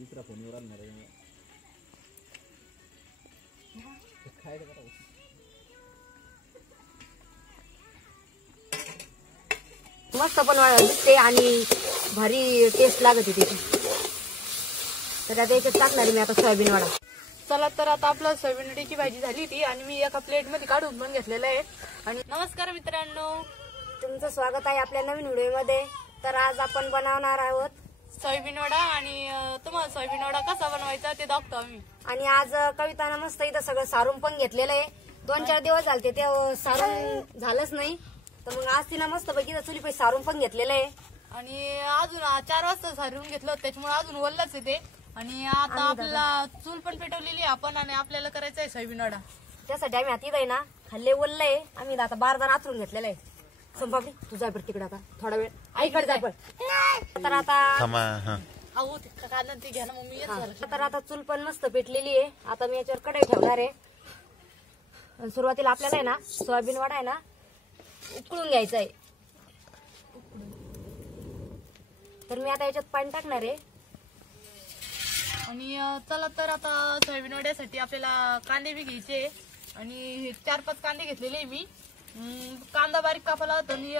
दुसरा फोनवर आला ना खायला बरं मस्त पण दिसते आणि भारी टेस्ट लागते त्याची. तर आता याच्यात टाकणार मी आता सोयाबीन वडा. चला तर आता आपलं सोयाबीन वडीची भाजी झाली ती आणि मी एका प्लेट मध्ये काढून पण घेतलेलं आहे. आणि नमस्कार मित्रांनो, तुमचं स्वागत आहे आपल्या नवीन व्हिडिओमध्ये. तर आज आपण बनवणार आहोत सोयाबीन वडा आणि तुम्हाला सोयाबीन वडा कसा बनवायचा ते दाखवतो आम्ही. आणि आज कवितानं मस्त इथं सगळं सारून पण घेतलेलं आहे. 2-4 दिवस झाले ते सारून झालंच नाही, तर मग आज तिनं मस्त पैकी चुली पैसे सारून पण घेतलेलं आहे. आणि अजून 4 वाजता सारून घेतलं त्याच्यामुळे अजून वल्लच आहे ते. आणि आता आपल्याला चूल पण पेटवलेली आपण आणि आपल्याला करायचं आहे सोयाबीन वडा. त्यासाठी आम्ही आता इथं ना खाल्ले वल्ल आहे. आम्ही आता 12 जण आचरून घेतलेलं आहे. संपाबडी तू जाय पण तिकडे आता थोडा वेळ आईकडे जाय पण. तर आता घ्या ना मम्मी. तर आता चूल पण मस्त पेटलेली आहे. आता मी याच्यावर कढई ठेवणार आहे. सुरुवातीला आपल्याला आहे ना सोयाबीन वडा आहे ना उकळून घ्यायचा आहे. तर मी आता याच्यात पाणी टाकणार आहे. आणि चला तर आता सोयाबीन वड्यासाठी आपल्याला कांदे बी घ्यायचे आणि 4-5 कांदे घेतलेले आहे मी. कांदा बारीक कापायला होतो आणि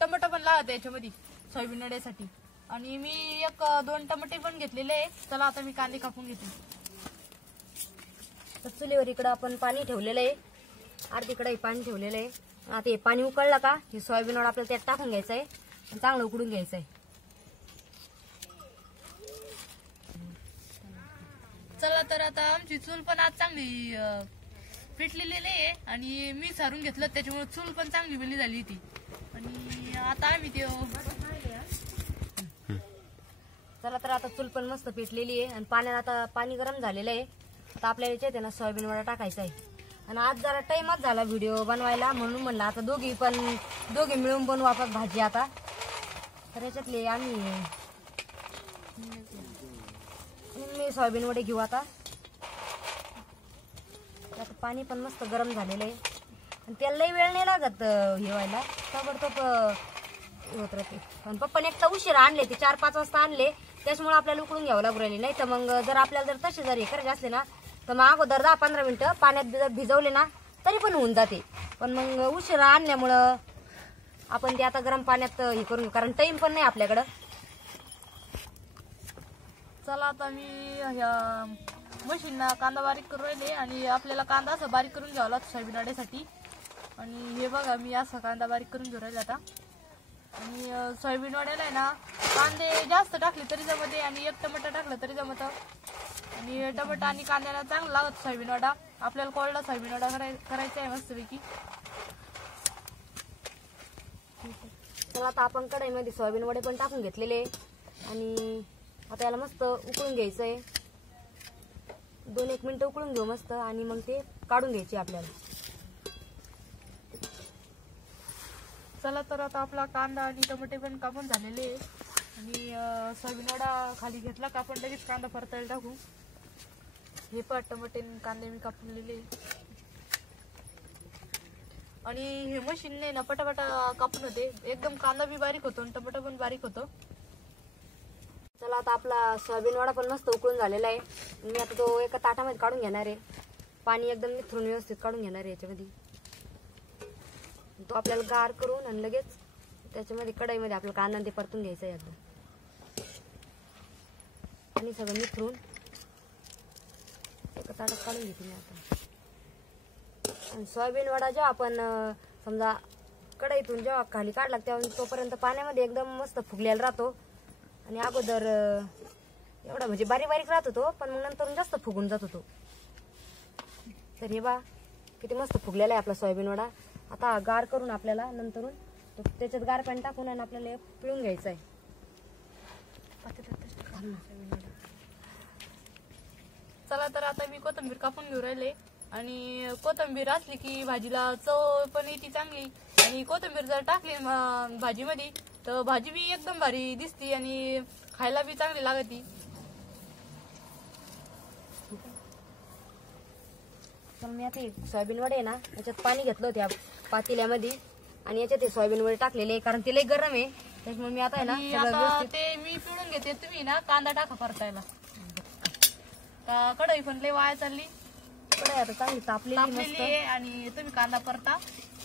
टमाटर पण लागत याच्यामध्ये सोयाबीन वड्यासाठी. आणि मी 1-2 टमाटे पण घेतलेले आहे. चला आता मी कांदे कापून घेते. तर चुलीवर इकडं आपण पाणी ठेवलेलं आहे. अर्धी कढई पाणी ठेवलेलं आहे. आता हे पाणी उकळलं का हे सोयाबीन वडा आपल्याला त्यात टाकून घ्यायचं आहे आणि चांगलं उकडून घ्यायचं आहे. चला तर आता आमची चूल पण आज चांगली पेटलेली आहे आणि मी सारून घेतलं त्याच्यामुळे चूल पण चांगली बिली झाली ती. आणि आता आम्ही ते चला तर आता चूल पण मस्त पेटलेली आहे आणि पाण्यात आता पाणी गरम झालेलं आहे. आता आपल्या याच्यात आहे ना सोयाबीन वडा टाकायचा आहे. आणि आज जरा टाइमच झाला व्हिडिओ बनवायला म्हणून म्हणलं आता दोघी मिळून बनवू आपण भाजी. आता तर याच्यातले आम्ही सोयाबीन वडे घेऊ. आता पाणी पण मस्त गरम झालेलं आहे आणि त्याला लई वेळ नाही लागत हे व्हायला, ताबडतोब होत राहते. पण पप्पाने एक तर उशिरा आणले, ते 4-5 वाजता आणले त्याच्यामुळे आपल्याला उकळून घ्यावं लागू राहिले. नाही तर मग जर आपल्याला जर तसे जर हे करायचे असले ना तर मग अगोदर 10-15 मिनिटं पाण्यात जर भिजवले ना तरी पण होऊन जाते. पण मग उशिरा आणल्यामुळं आपण ते आता गरम पाण्यात हे करून घेऊ, कारण टाइम पण नाही आपल्याकडं. चला आता मी मशीनला कांदा बारीक करून राहिले आणि आपल्याला कांदा असं बारीक करून घ्यावा लागतो सोयाबीन वड्यासाठी. आणि हे बघा मी असा कांदा बारीक करून घेऊन राहिले आता. आणि सोयाबीन वड्याला आहे ना कांदे जास्त टाकले तरी जमते आणि 1 टमाटर टाकलं तरी जमतं. आणि टमाटर आणि कांद्याला चांगला लागत सोयाबीन वडा. आपल्याला कोरडा सोयाबीन वडा करायचा आहे मस्तपैकी. तर आता आपण कढईमध्ये सोयाबीन वडे पण टाकून घेतलेले आणि आता याला मस्त उकळून घ्यायचं आहे. 2-1 मिनिटं उकळून घेऊ मस्त आणि मग ते काढून घ्यायचे आपल्याला. चला तर आता आपला कांदा आणि टमाटे पण कापून झालेले आहे. आणि सोयाबीन वडा खाली घेतला का आपण लगेच कांदा परतायला टाकू. हे पण टमाटे कांदे मी कापूनलेले आणि हे मशीनने ना पटापटा कापून होते. एकदम कांदा बी बारीक होतो आणि टमाटा पण बारीक होतो. चला आता आपला सोयाबीन वडा पण मस्त उकळून झालेला आहे. मी आता तो एका ताटामध्ये काढून घेणार आहे. पाणी एकदम निथरून व्यवस्थित काढून घेणार आहे याच्यामध्ये. तो आपल्याला गार करून आणि लगेच त्याच्यामध्ये कढईमध्ये आपल्याला कांदा ते परतून घ्यायचं आहे एकदम. आणि सगळं निथरून एका ताटात काढून घेते मी आता. आणि सोयाबीन वडा जेव्हा आपण समजा कढईतून जेव्हा खाली काढला तेव्हा तोपर्यंत पाण्यामध्ये एकदम मस्त फुगलेला राहतो. आणि अगोदर एवढा म्हणजे बारीक बारीक राहत होतो पण मग नंतर जास्त फुगून जात होतो. तर हे बा किती मस्त फुगलेला आहे आपला सोयाबीन वडा. आता गार करून आपल्याला नंतरून त्याच्यात गार पाणी टाकून आणि आपल्याला पिळून घ्यायचं आहे. चला तर आता मी कोथिंबीर कापून घेऊन राहिले. आणि कोथिंबीर असली की भाजीला चव पण येते चांगली. आणि कोथिंबीर जर टाकली भाजीमध्ये तर भाजी बी एकदम भारी दिसती आणि खायला बी चांगली लागती. तर मी आता सोयाबीन वडे ना याच्यात पाणी घेतलं होतं या पातेल्यामध्ये आणि याच्यात ते सोयाबीन वडे टाकलेले कारण ते लई गरम आहे त्याच्यामुळे मी आता आहे ना ते मी पिळून घेते. तुम्ही ना कांदा टाका परतायला. का कढई पण लय वाया चालली, कढई आता चांगली तापलेली तापलेली मस्त. आहे. आणि तुम्ही कांदा परता,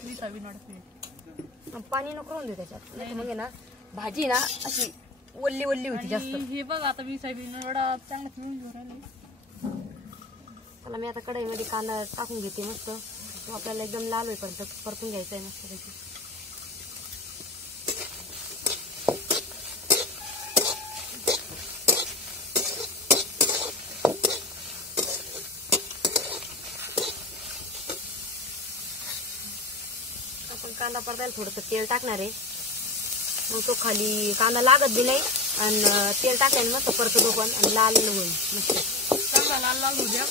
मी सोयाबीन वडा पिळते. पाणी नको राहून देऊ त्याच्यात, नाही मग आहे ना भाजी ना अशी वल्ली वल्ली होती जास्त. आणि हे बघ आता मी सोयाबीन वडा चांगला पिळून घेऊन राहिले. त्याला मी आता कढईमध्ये कांदा टाकून घेते मस्त. तो आपल्याला एकदम लाल होईपर्यंत परतून घ्यायचा आहे मस्त पैकी. आपण कांदा परतायला थोडंसं तेल टाकणार आहे, मग तो खाली कांदा लागत बी नाही आणि तेल टाकल्याने मस्त परततो पण आणि लाल होईल मस्त. चांगला लाल लाल होऊ द्या.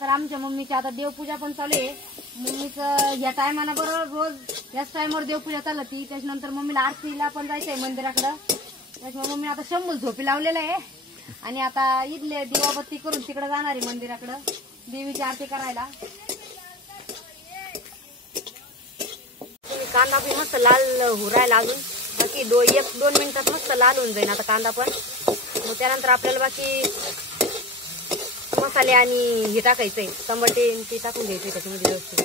तर आमच्या मम्मीची आता देवपूजा पण चालू आहे. मम्मीचं या टायमाला बरोबर रोज याच टायमावर देवपूजा चालती. त्याच्यानंतर मम्मीला आरतीला पण जायचंय मंदिराकडं. त्याच्यामुळे मम्मी आता शंभूल झोपी लावलेला आहे आणि आता इथले दिवाबत्ती करून तिकडे जाणार आहे मंदिराकडं देवीची आरती करायला. कांदा पण मस्त लाल हुरायला अजून बाकी 1-2 मिनिटात मस्त लाल होऊन जाईल आता कांदा पण. मग त्यानंतर आपल्याला बाकी मसाले आणि हे टाकायचंय, टमाटे ते टाकून घ्यायचे त्याच्यामध्ये व्यवस्थित.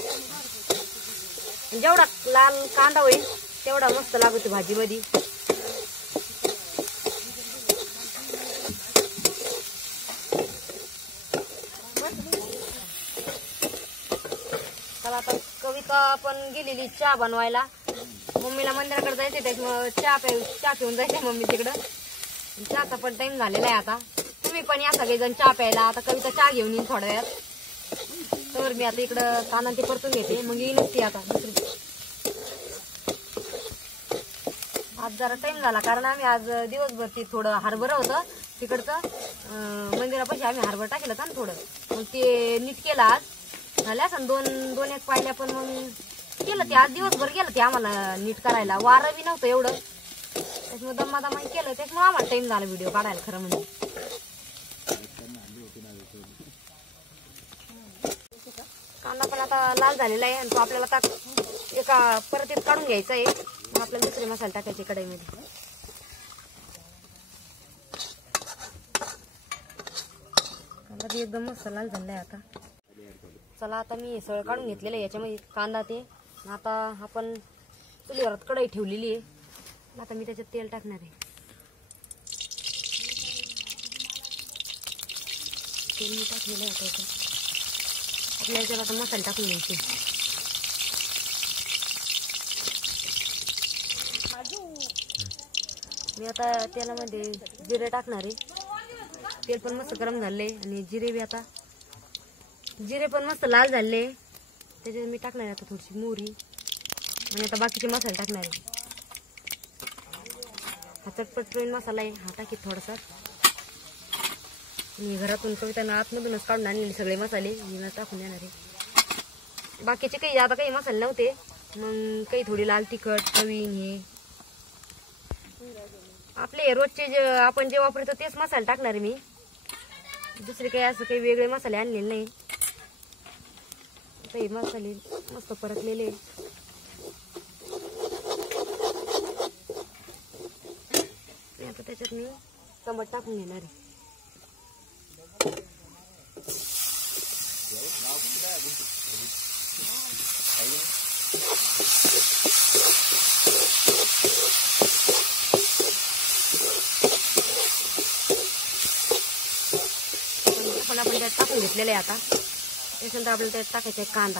जेवढा लाल कांदा होईल तेवढा मस्त लागतो भाजीमध्ये. चला आता कविता पण गेलेली चहा बनवायला. मम्मीला मंदिराकडे जायचंय त्याच्यामुळे चहा पिऊन जायचंय मम्मी तिकडं. चहाचा पण टाइम झालेला आहे आता. तुम्ही पण या सगळेजण चहा प्यायला. आता कविता चहा घेऊन येईन थोड्या वेळात. तर मी आता इकडं कांदा ते परतून घेते, मग येईनच ती आता दुसरी. आज जरा टाइम झाला कारण आम्ही आज दिवसभर ती थोडं हरभरं होतं तिकडचं मंदिरापाशी आम्ही हरभर टाकलं का ना थोडं, मग ते नीट केलं आज. झाल्या असं 2-1 पाहिल्या पण मग केलं ते आज दिवसभर गेलं ते आम्हाला नीट करायला. वारं बी नव्हतं एवढं त्याच्यामुळे दमादमाई केलं. त्याच्यामुळे आम्हाला टाइम झाला व्हिडिओ काढायला खरं म्हणजे. कांदा पण आता लाल झालेला आहे आणि तो आपल्याला एका परतीत काढून घ्यायचा आहे. मग आपल्याला दुसरे मसाले टाकायचे कढईमध्ये. कांदा बी एकदम मस्त लाल झालाय आता. चला आता मी सगळं काढून घेतलेलं आहे याच्यामध्ये कांदा ते. आता आपण चुलीवरात कढई ठेवलेली आहे. आता मी त्याच्यात तेल टाकणार आहे. तेल मी टाकलेलं आहे आता. आपल्या याच्यात आता मसाले टाकून घ्यायचे. मी आता तेलामध्ये जिरे टाकणार आहे. तेल पण मस्त गरम झाले आणि जिरे बी आता जिरे पण मस्त लाल झाले. त्याच्यात मी टाकणार आहे आता थोडीशी मोहरी आणि आता बाकीचे मसाले टाकणार आहे. हा चटपट मसाला आहे हा टाकीत थोडासा. मी घरातून कवितांना आतमधूनच काढून आणलेले सगळे मसाले मी टाकून देणार आहे. बाकीचे काही आता काही मसाले नव्हते मग काही थोडी लाल तिखट नवीन हे आपले रोजचे जे आपण जे वापरतो तेच मसाले टाकणार आहे मी. दुसरे काही असं काही वेगळे मसाले आणलेले नाही. काही मसाले मस्त परतलेले. आता त्याच्यात मी टमाटर टाकून घेणार आहे. आपण त्यात टाकून घेतलेलं आहे आता. त्याच्यानंतर आपल्याला त्यात टाकायचा आहे कांदा.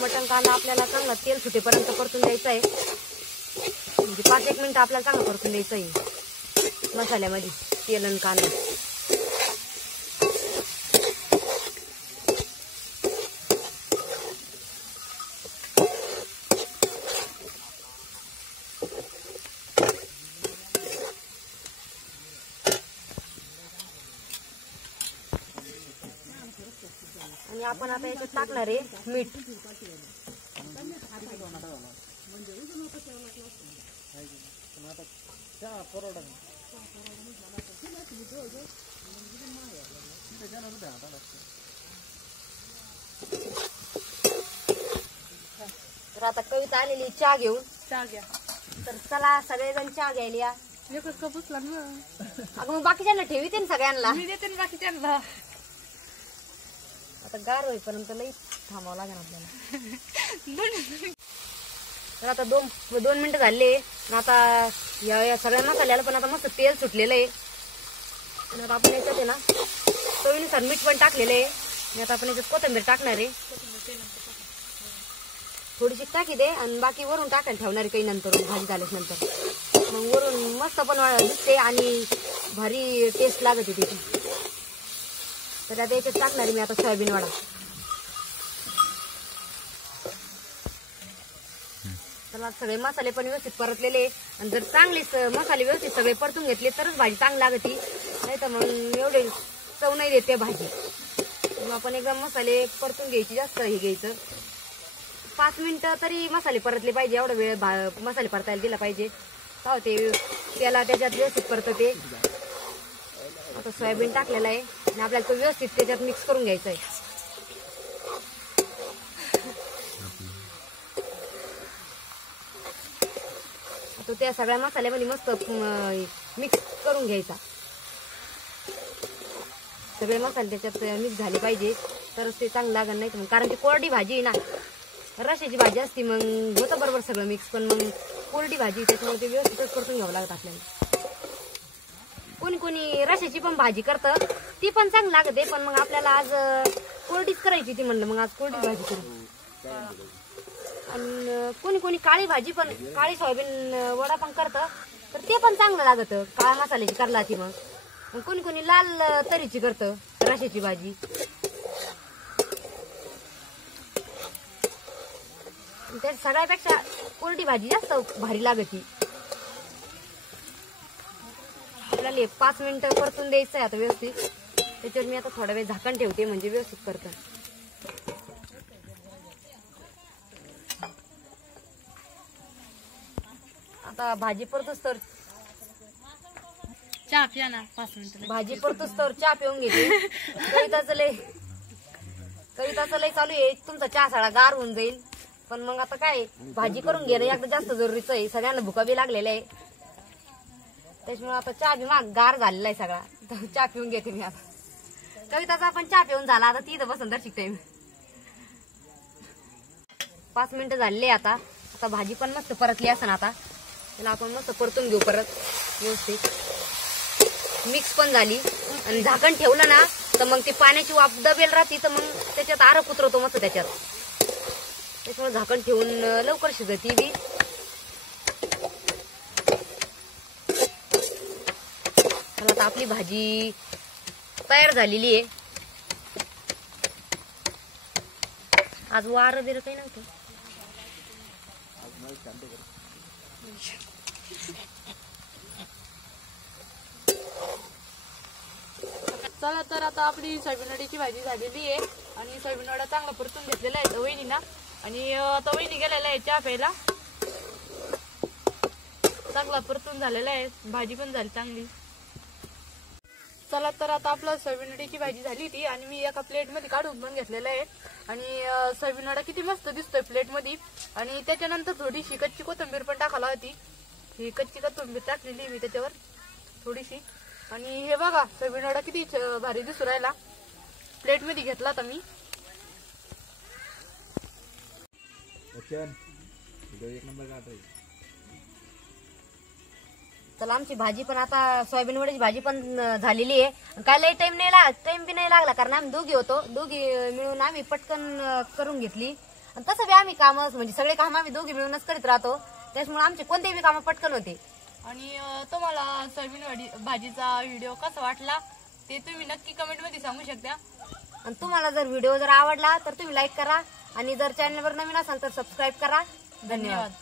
मटण कांदा आपल्याला चांगला तेल सुटेपर्यंत परतून द्यायचा आहे. म्हणजे 5-1 मिनिट आपल्याला चांगलं परतून द्यायचं आहे मसाल्यामध्ये तेल आणि कांदा. आणि आपण आता याच्यात टाकणार आहे मीठ. तर आता कविता आलेली चहा घेऊन. चहा घ्या. तर चला सगळेजण चहा घ्यायला या. एकच कप उचला ना. अगं मग बाकीच्यांना ठेवीते ना सगळ्यांना. मी देते ना बाकीच्यांना. आता गार होईपर्यंत लई थांबावं लागेल आपल्याला. तर आता दोन मिनिटं झाले. आता या सगळ्या मसाल्याला पण आता मस्त तेल सुटलेलं आहे. आणि आता आपण याच्यात आहे ना चवीनुसार मीठ पण टाकलेलं आहे. आणि आता आपण याच्यात कोथिंबीर टाकणार आहे. थोडीशी टाकी दे आणि बाकी वरून टाकायला ठेवणार आहे काही नंतर भाजी झाल्यास नंतर. मग वरून मस्त पण दिसते आणि भारी टेस्ट लागते त्याची. तर आता याच्यात टाकणार आहे मी आता सोयाबीन वडा. तर सगळे मसाले पण व्यवस्थित परतलेले. आणि जर चांगलेच मसाले व्यवस्थित सगळे परतून घेतले तरच भाजी चांगली लागते. नाही तर मग एवढे चव नाही देते भाजी. मग आपण एकदम मसाले परतून घ्यायची. जास्त हे घ्यायचं 5 मिनिटं तरी मसाले परतले पाहिजे. एवढा वेळ मसाले परतायला दिला पाहिजे. हो ते त्याला त्याच्यात व्यवस्थित परतते. आता सोयाबीन टाकलेला आहे आणि आपल्याला तो व्यवस्थित त्याच्यात मिक्स करून घ्यायचा आहे. तो त्या सगळ्या मसाल्यामध्ये मस्त मिक्स करून घ्यायचा. सगळे मसाले त्याच्यात मिक्स झाले पाहिजे तरच ते चांगलं लागत. नाही कारण ती कोरडी भाजी आहे ना. रशाची भाजी असती मग होतं बरोबर सगळं मिक्स. पण मग कोरडी भाजी त्याच्यामुळे ते व्यवस्थितच परतून घ्यावं लागत आपल्याला. कोणी कोणी रशाची पण भाजी करतं ती पण चांगली लागते. पण मग आपल्याला आज कोरडीच करायची ती म्हणलं मग आज कोरडी भाजी करू. आणि कोणी कोणी काळी भाजी पण काळी सोयाबीन वडा पण करतं तर ते पण चांगलं लागतं. काळ्या मसाल्याची करला ती. मग कोणी कोणी लाल तरीची करतं रशाची भाजी. त्या सगळ्यापेक्षा कोरडी भाजी जास्त भारी लागती. आपल्याला 5 मिनिटं परतून द्यायचं आहे आता व्यवस्थित. त्याच्यावर मी आता थोडा वेळ झाकण ठेवते म्हणजे व्यवस्थित करतं. आता भाजी परतूच तर चहा पिया ना 5 मिनिटं. भाजी परतूच तर चहा पिऊन घेते. कविताचं लय चालू आहे. तुमचा चहा सगळा गार होऊन जाईल. पण मग आता काय भाजी करून घेणं एकदा जास्त जरुरीचं आहे. सगळ्यांना भुका बी लागलेला आहे. त्याच्यामुळे आता चहा बी माग गार झालेला आहे सगळा. चहा पिऊन घेते मी आता. कविताचा पण चहा पिऊन झाला. आता ती इथं बसून तर शिकते मी. 5 मिनिटं झालेले आता. आता भाजी पण मस्त परतली असं. आता त्याला आपण मस्त परतून घेऊ परत व्यवस्थित. मिक्स पण झाली आणि झाकण ठेवलं ना तर मग ती पाण्याची वाफ दबेल राहते. तर मग त्याच्यात आरक उतरवतो मस्त त्याच्यात. त्याच्यामुळे झाकण ठेवून लवकर शिजती बी. आता आपली भाजी तयार झालेली आहे. आज वारं बिरं काही नव्हतं. चला तर आता आपली सोयाबीन वड्याची भाजी झालेली आहे. आणि सोयाबीन वडा चांगला परतून घेतलेला आहे वहिनीना. आणि आता वहिनी गेलेला आहे चहा प्यायला. चांगला परतून झालेला आहे. भाजी पण झाली चांगली. चला तर आता आपलं सोयाबीन वड्याची भाजी झाली ती. आणि मी एका प्लेट मध्ये काढून पण घेतलेलं आहे. आणि सोयाबीन वडा किती मस्त दिसतोय प्लेट मध्ये. आणि त्याच्यानंतर थोडीशी कच्ची कोथिंबीर पण टाकायला होती. ही कच्ची कोथिंबीर टाकलेली मी त्याच्यावर थोडीशी. आणि हे बघा सोयाबीन वडा किती भारी दिसू राहिला. प्लेट मध्ये घेतला तर मी. चला आमची भाजी पण आता सोयाबीन वड्याची भाजी पण झालेली आहे. काय लई टाइम बी नाही लागला कारण आम्ही दोघी होतो. दोघी मिळून आम्ही पटकन करून घेतली. आणि तसं बी आम्ही काम म्हणजे सगळे काम आम्ही दोघी मिळूनच करीत राहतो. त्याच्यामुळे आमचे कोणतेही बी काम पटकन होते. आणि तुम्हाला सोयाबीन भाजीचा व्हिडिओ कसा वाटला ते तुम्ही नक्की कमेंट मध्ये सांगू शकता. आणि तुम्हाला जर व्हिडिओ जर आवडला तर तुम्ही लाईक करा. आणि जर चॅनलवर नवीन असाल तर सबस्क्राईब करा. धन्यवाद.